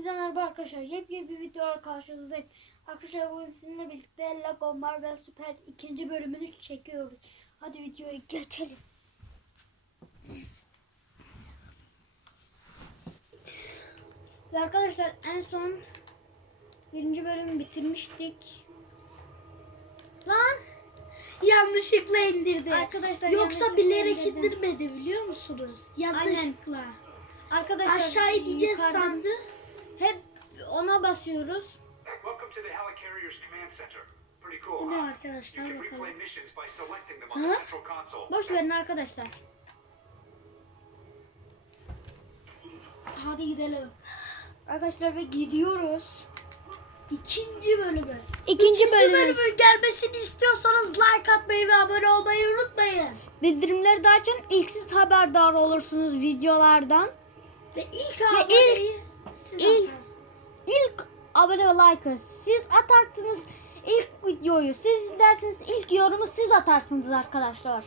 Hepinize merhaba arkadaşlar. Yepyeni bir videoya karşınızdayım. Arkadaşlar bugün sizinle birlikte Lego Marvel Super ikinci bölümünü çekiyoruz. Hadi videoya geçelim. Ve arkadaşlar en son birinci bölümü bitirmiştik. Lan Yanlışlıkla indirdi. arkadaşlar Yoksa yanlışlıkla bilerek indirdim. indirmedi biliyor musunuz? Yanlışlıkla. Arkadaşlar Aşağı ineceğiz yukarıdan sandı. Hep ona basıyoruz. Welcome to the Helicarrier's command center. Pretty Bu cool, ne arkadaşlar bakalım. console. Boş verin arkadaşlar. Hadi gidelim. Arkadaşlar ve gidiyoruz. İkinci bölümü. İkinci Bu bölümün gelmesini istiyorsanız like atmayı ve abone olmayı unutmayın. Bildirimleri de açın. İlk siz haberdar olursunuz videolardan. Ve ilk Ve aboneyi siz ilk- abone ve like'ı siz atarsınız. İlk videoyu siz izlersiniz. İlk yorumu siz atarsınız arkadaşlar.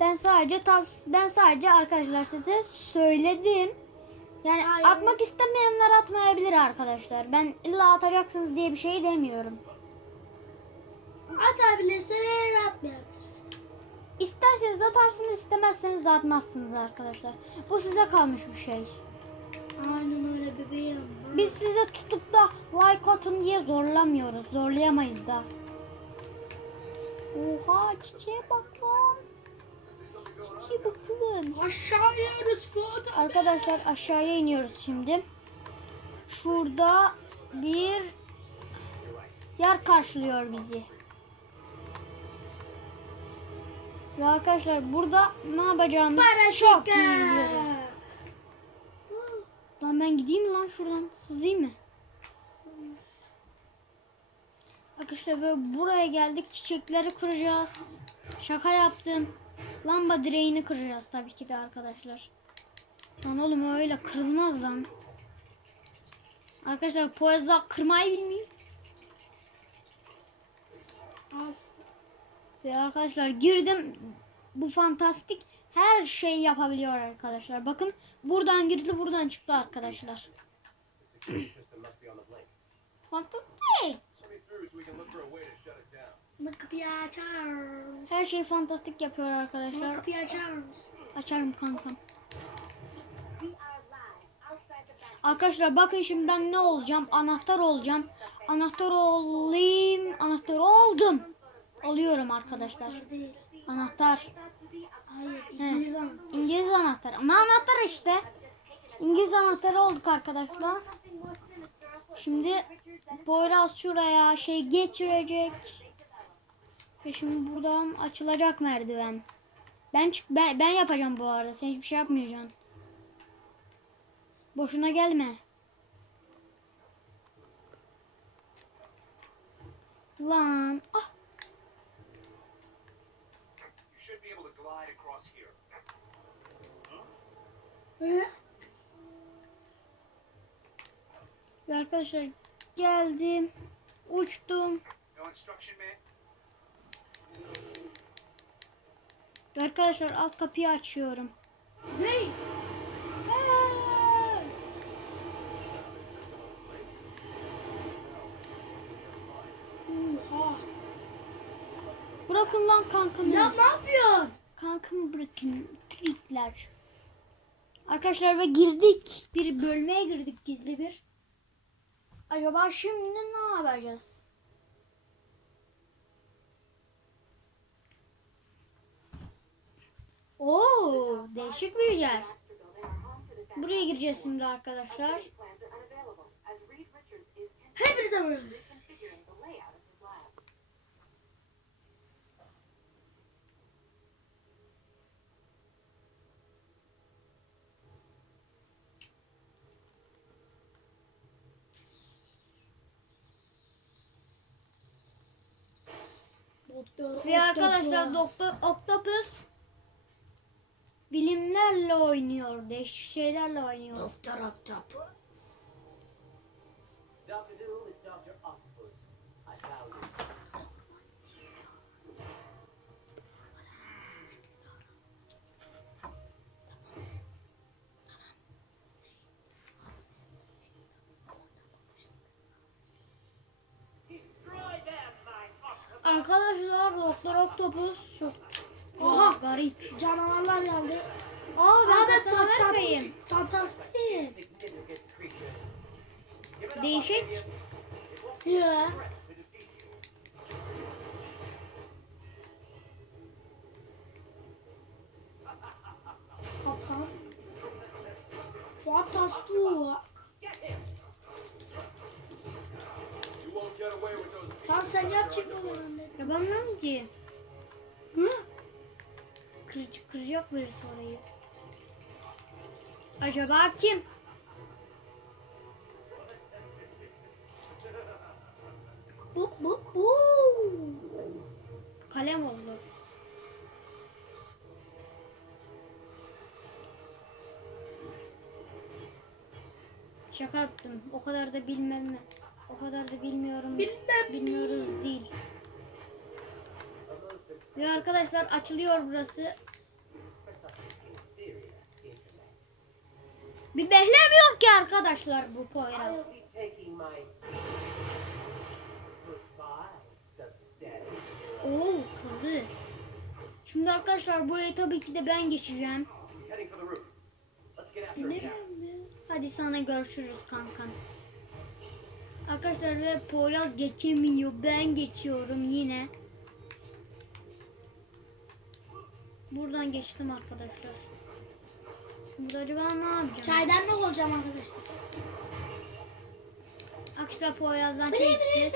Ben sadece ben sadece arkadaşlar size söyledim. Yani Hayır. atmak istemeyenler atmayabilir arkadaşlar. Ben illa atacaksınız diye bir şey demiyorum. Atabilirseniz atmayabilirsiniz. İsterseniz atarsınız, istemezseniz de atmazsınız arkadaşlar. Bu size kalmış bir şey. Aynen öyle bebeğim. Biz size tutup da like atın diye zorlamıyoruz. Zorlayamayız da. Oha çiçeğe bak lan. Çiçeğe bakın. Aşağı iniyoruz foto. Arkadaşlar aşağıya iniyoruz şimdi. Şurada bir yer karşılıyor bizi. Ve arkadaşlar burada ne yapacağımızı çok iyi biliyoruz. Lan ben gideyim mi lan şuradan? Sızayım mı? Arkadaşlar böyle buraya geldik. Çiçekleri kıracağız. Şaka yaptım. Lamba direğini kıracağız tabii ki de arkadaşlar. Lan oğlum öyle kırılmaz lan. Arkadaşlar poeza kırmayı bilmiyor. Al. Ve arkadaşlar girdim. Bu fantastik her şey yapabiliyor arkadaşlar. Bakın buradan girdi buradan çıktı arkadaşlar. Fantastik. Kapıyı açar? Her şey fantastik yapıyor arkadaşlar. kapıyı açar mısın? Açarım kankam. Arkadaşlar bakın şimdi ben ne olacağım? Anahtar olacağım. Anahtar olayım. Anahtar oldum. Oluyorum arkadaşlar. Anahtar değil. Anahtar. Hayır. He. İngiliz anahtar. İngiliz anahtar. Ama anahtar işte. İngiliz anahtarı olduk arkadaşlar. Şimdi Poyraz şuraya şey geçirecek. Ve şimdi buradan açılacak merdiven. Ben çık ben, ben yapacağım bu arada. Sen hiçbir şey yapmayacaksın. Boşuna gelme. Lan. Ah. Ve arkadaşlar geldim. Uçtum. Ve arkadaşlar alt kapıyı açıyorum. Hey! Hey! Oha! Bırakın lan kankamı. Ya ne yapıyorsun? Kankamı bırakın. Trikler. Arkadaşlar ve girdik. Bir bölmeye girdik gizli bir. Acaba şimdi ne yapacağız? Oo, değişik bir yer. Buraya gireceğiz şimdi arkadaşlar. Hepinize vuruyoruz. Doktor, Ve arkadaşlar. Doktor Octopus bilimlerle oynuyor. Değişik şeylerle oynuyor. Doktor Octopus. Doktor Octopus çok Oha. garip. Canavarlar geldi. Aa ben Abi Kaptan Amerika'yım. fantastik. Fantastik. Değişik. Ya. Kıracak birisi orayı. Acaba kim? Bu bu bu. Kalem oldu. Şaka yaptım. O kadar da bilmem mi? O kadar da bilmiyorum. Bilmem Bilmiyoruz değil. Ve arkadaşlar açılıyor burası. Bir behlemiyor ki arkadaşlar bu Poyraz. Oo kalı. Şimdi arkadaşlar burayı tabii ki de ben geçeceğim. Hadi sana görüşürüz kankam. Arkadaşlar ve Poyraz geçemiyor. Ben geçiyorum yine. Buradan geçtim arkadaşlar. Burada acaba ne yapacağım? Çaydanlık olacağım arkadaşlar. Arkadaşlar Poyraz'dan çay içeceğiz.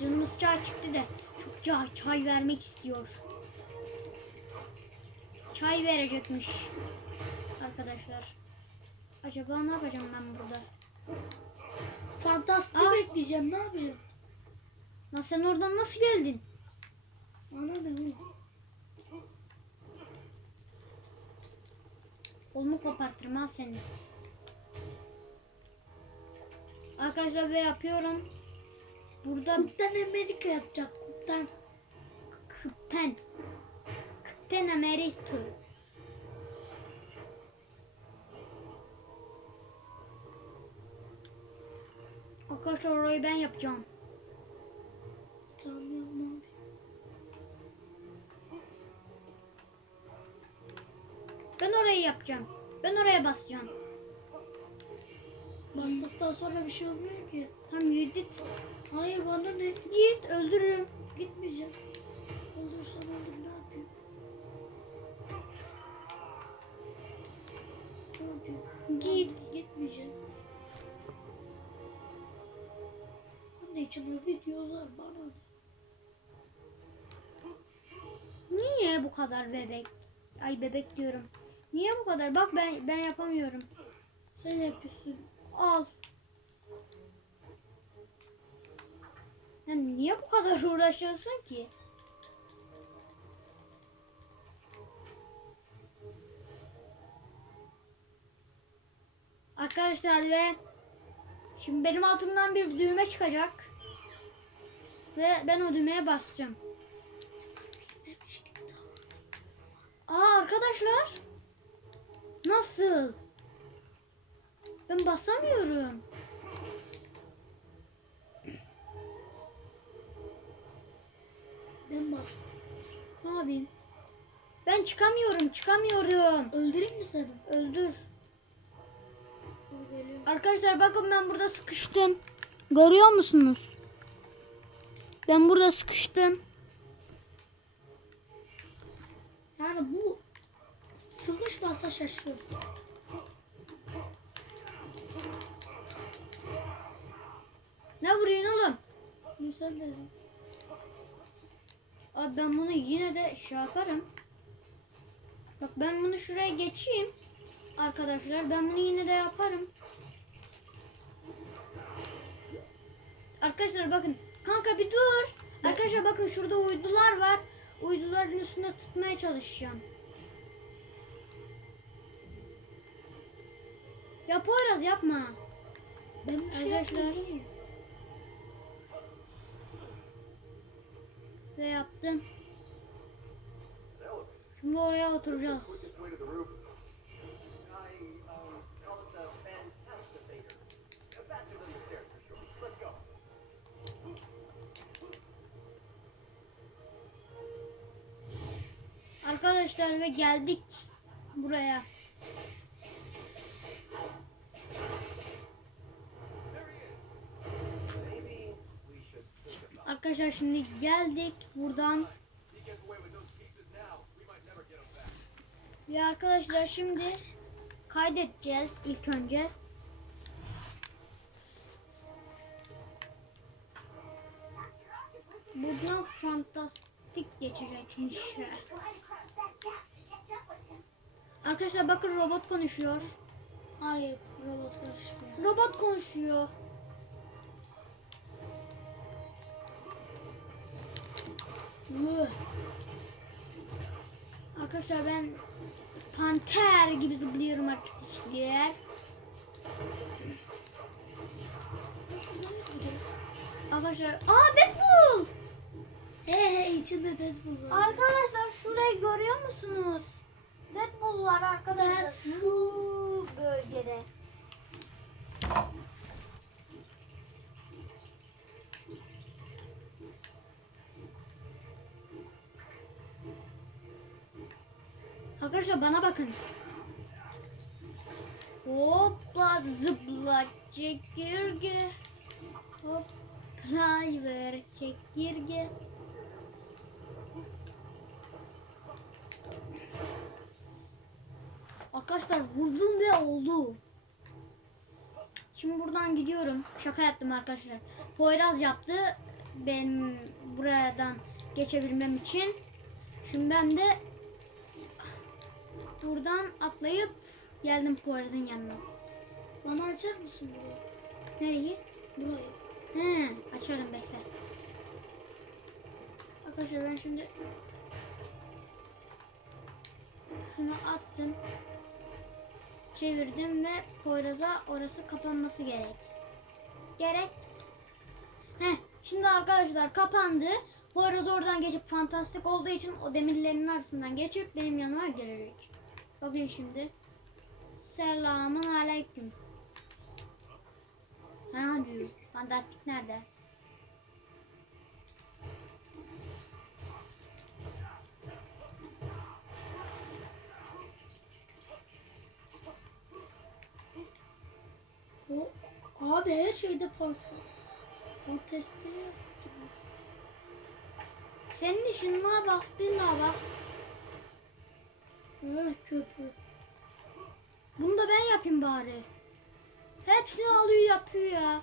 Canımız çay çıktı da çok çay, çay vermek istiyor. Çay verecekmiş. Arkadaşlar. Acaba ne yapacağım ben burada? Fantastik Aa. bekleyeceğim ne yapacağım? Lan sen oradan nasıl geldin? Bana ne kopartırım ha seni. Arkadaşlar ve yapıyorum. Burada Kuptan Amerika yapacak kuptan. Kapten. Kapten Amerika. Arkadaşlar orayı ben yapacağım. Tamam orayı yapacağım. Ben oraya basacağım. Bastıktan sonra bir şey olmuyor ki. Tam Yedit. Hayır bana ne? Git öldürürüm. Gitmeyeceğim. Olursa olur ne yapayım? Ne yapayım? Git. Gitmeyeceğim. Anne için video uzar bana. Niye bu kadar bebek? Ay bebek diyorum. Niye bu kadar? Bak ben ben yapamıyorum. Sen yapıyorsun. Al. Ya niye bu kadar uğraşıyorsun ki? Arkadaşlar ve şimdi benim altımdan bir düğme çıkacak. Ve ben o düğmeye basacağım. Aa arkadaşlar. Nasıl? Ben basamıyorum. Ben bastım. Ne yapayım? Ben çıkamıyorum, çıkamıyorum. Öldüreyim mi seni? Öldür. Arkadaşlar bakın ben burada sıkıştım. Görüyor musunuz? Ben burada sıkıştım. Yani bu sıkışmasa şaşırıyorum. Ne vuruyorsun oğlum? Bunu sen de Abi ben bunu yine de şey yaparım. Bak ben bunu şuraya geçeyim. Arkadaşlar ben bunu yine de yaparım. Arkadaşlar bakın. Kanka bir dur. Arkadaşlar bakın şurada uydular var. Uyduların üstünde tutmaya çalışacağım. Ya Poyraz yapma. Ben bir şey Arkadaşlar. Ve yaptım. Şimdi oraya oturacağız. Quickest way to the Arkadaşlar şimdi geldik buradan. Ve arkadaşlar şimdi kaydedeceğiz ilk önce. Buradan fantastik geçecekmiş. Arkadaşlar bakın robot konuşuyor. Hayır robot konuşmuyor. Robot konuşuyor. Arkadaşlar ben panter gibi zıplıyorum arkadaşlar. Arkadaşlar, aa Deadpool! Hey hey içinde Deadpool var. Arkadaşlar şurayı görüyor musunuz? Deadpool var arkadaşlar. Şu bölgede. Arkadaşlar bana bakın. Hoppa zıpla çekirge. Hopla ver çekirge. Arkadaşlar vurdum ve oldu. Şimdi buradan gidiyorum. Şaka yaptım arkadaşlar. Poyraz yaptı. Benim buradan geçebilmem için. Şimdi ben de buradan atlayıp geldim Poyraz'ın yanına. Bana açar mısın burayı? Nereyi? Burayı. He, açarım bekle. Arkadaşlar ben şimdi şunu attım. Çevirdim ve Poyraz'a orası kapanması gerek. Gerek. He, şimdi arkadaşlar kapandı. Poyraz oradan geçip fantastik olduğu için o demirlerin arasından geçip benim yanıma gelecek. Bakın şimdi. Selamun aleyküm. Ha diyor. Fantastik nerede? O, abi her şeyde fazla. Kontesti Senin işin var bak, bir daha bak. Heh, köprü. Bunu da ben yapayım bari. Hepsini alıyor yapıyor ya.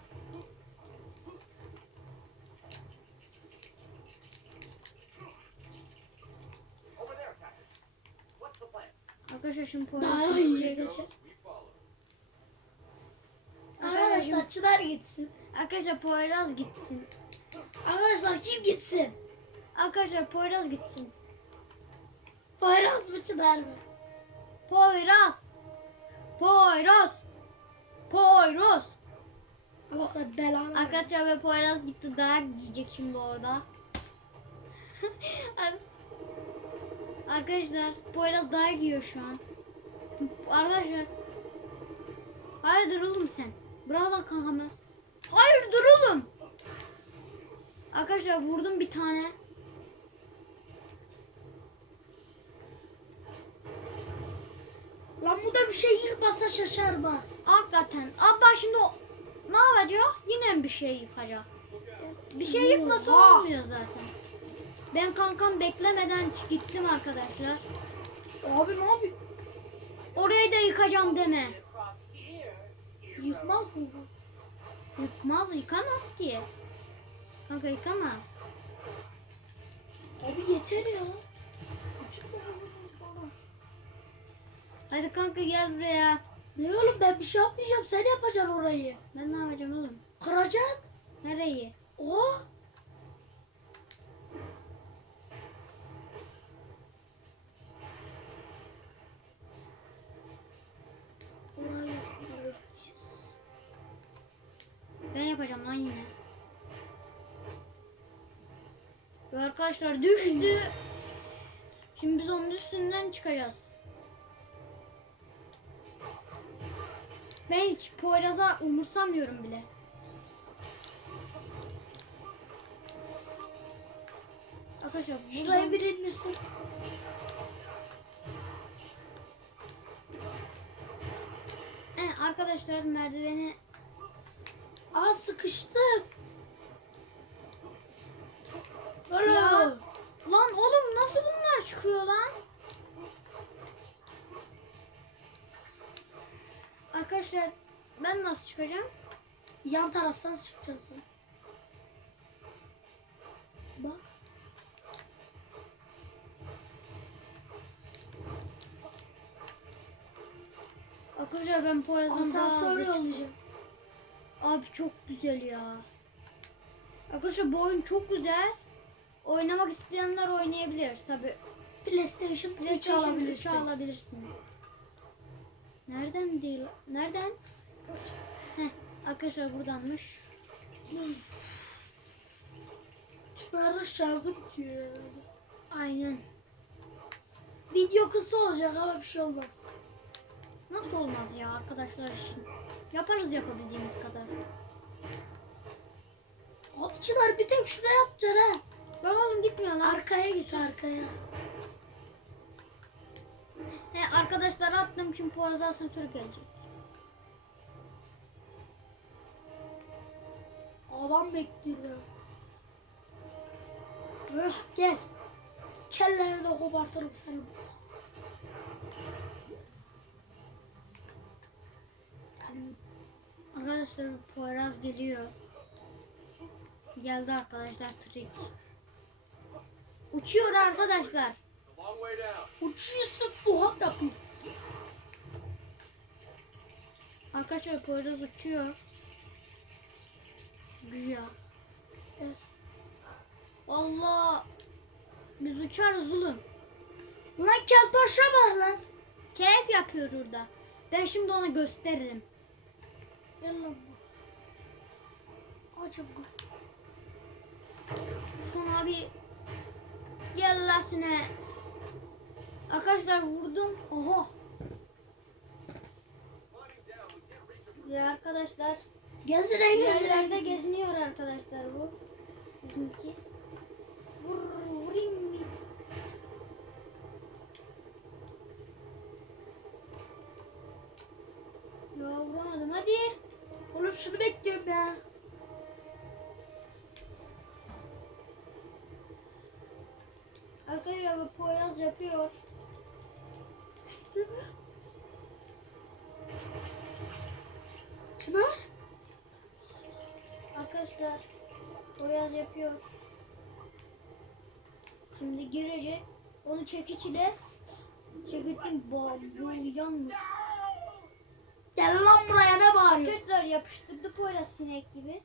Arkadaşlar şimdi gidecek. Arkadaşlar Çınar gitsin. Arkadaşlar Poyraz gitsin. Arkadaşlar kim gitsin? Arkadaşlar Poyraz gitsin. Poyraz mı Çınar mı? Poyraz. Poyraz. Poyraz. Ama sen belanı. Arkadaşlar ve Poyraz gitti dayak yiyecek şimdi orada. Ar- Arkadaşlar Poyraz dayak yiyor şu an. Arkadaşlar. Hayır dur oğlum sen. Bravo lan kankamı. Hayır dur oğlum. Arkadaşlar vurdum bir tane. Lan bu da bir şey yıkmasa şaşar bak. Hakikaten. Abba şimdi o ne yapacak? Yine bir şey yıkacak. Bir şey yıkmasa Oha. olmuyor zaten. Ben kankam beklemeden gittim arkadaşlar. Abi ne yapayım? Orayı da yıkacağım deme. Yıkmaz mı? Yıkmaz, yıkamaz ki. Kanka yıkamaz. Abi yeter ya. Hadi kanka gel buraya. Ne oğlum ben bir şey yapmayacağım. Sen yapacaksın orayı. Ben ne yapacağım oğlum? Kıracaksın. Nereyi? Orayı kıracağız. Ben yapacağım lan yine. Ve arkadaşlar düştü. Şimdi biz onun üstünden çıkacağız. Ben hiç Poyraz'a umursamıyorum bile. Arkadaşlar Şuraya buradan... bir indirsin. Evet arkadaşlar merdiveni... Aa sıkıştım. Ya. Lan oğlum nasıl bunlar çıkıyor lan? Arkadaşlar ben nasıl çıkacağım? Yan taraftan çıkacaksın. Bak. Arkadaşlar ben Poyraz'dan daha Asansör yollayacağım. Abi çok güzel ya. Arkadaşlar bu oyun çok güzel. Oynamak isteyenler oynayabilir tabi. PlayStation 3 PlayStation 3 alabilirsiniz. alabilirsiniz. Nereden değil? Nereden? Heh, arkadaşlar buradanmış. Şunlarda şarjı bitiyor. Aynen. Video kısa olacak ama bir şey olmaz. Nasıl olmaz ya arkadaşlar için? Yaparız yapabildiğimiz kadar. Abi Çınar bir tek şuraya atacaksın ha. Lan oğlum gitmiyor lan. Arkaya git arkaya. He, arkadaşlar attım çünkü Poyraz asansör gelecek. Adam bekliyor. Öh, gel. Kelleni de kopartırım seni. Arkadaşlar Poyraz geliyor. Geldi arkadaşlar trik. Uçuyor arkadaşlar. Uçuyorsun Fuhat yapıyor. Arkadaşlar Poyraz uçuyor. Evet. Allah. Biz uçarız oğlum. Lan keltoşa bak lan. Keyif yapıyor orada. Ben şimdi ona gösteririm. Gel lan bu. Bu. Şuna bir gel lasine. Arkadaşlar vurdum. Oha. Ya arkadaşlar. Gezine gezine. Geziniyor arkadaşlar bu. Bizimki. Vur, vurayım mı? Ya vuramadım hadi. Oğlum şunu bekliyorum ya. Arkadaşlar bu Poyraz yapıyor. Çınar. Arkadaşlar Poyraz yapıyor. Şimdi girecek. Onu çekiç ile bu yanmış. Gel lan buraya ne bağırıyor? Arkadaşlar yapıştırdı Poyraz sinek gibi.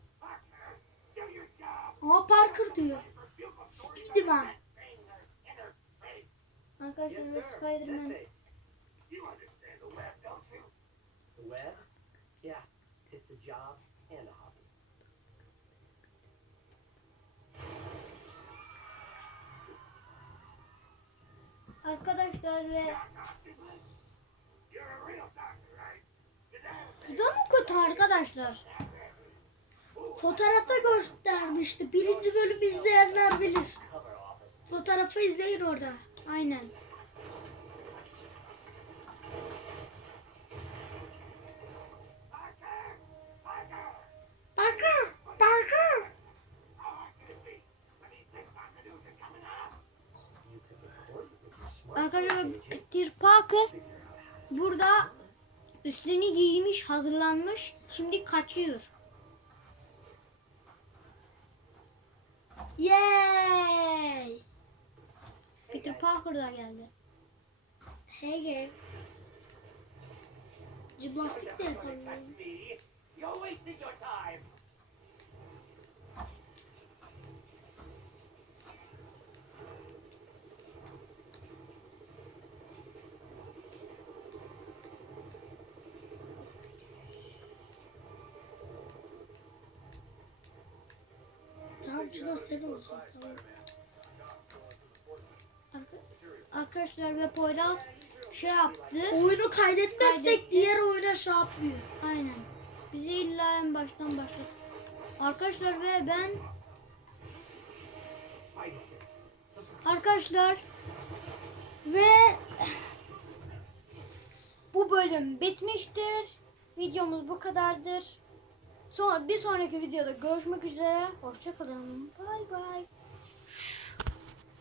Ama Parker diyor. Spiderman. Arkadaşlar Spiderman. You understand the web, don't you? The web? Yeah, it's a job and a hobby. Arkadaşlar ve You're a real doctor, right? bu da mı kötü arkadaşlar? Fotoğrafta göstermişti. Birinci bölümü izleyenler bilir. Fotoğrafı izleyin orada. Aynen. Arkadaşlar? Peter Parker burada üstünü giymiş, hazırlanmış. Şimdi kaçıyor. Yay! Peter Parker da geldi. Hey game. Cimnastik de yapalım. Tamam cimnastik olsun. Tamam. Arkadaşlar ve Poyraz şey yaptı. Oyunu kaydetmezsek Kaydetti. diğer oyuna şey yapmıyor. Aynen. Bizi illa en baştan başlat. Arkadaşlar ve ben arkadaşlar ve bu bölüm bitmiştir. videomuz bu kadardır. Sonra bir sonraki videoda görüşmek üzere. Hoşçakalın. Bay bay.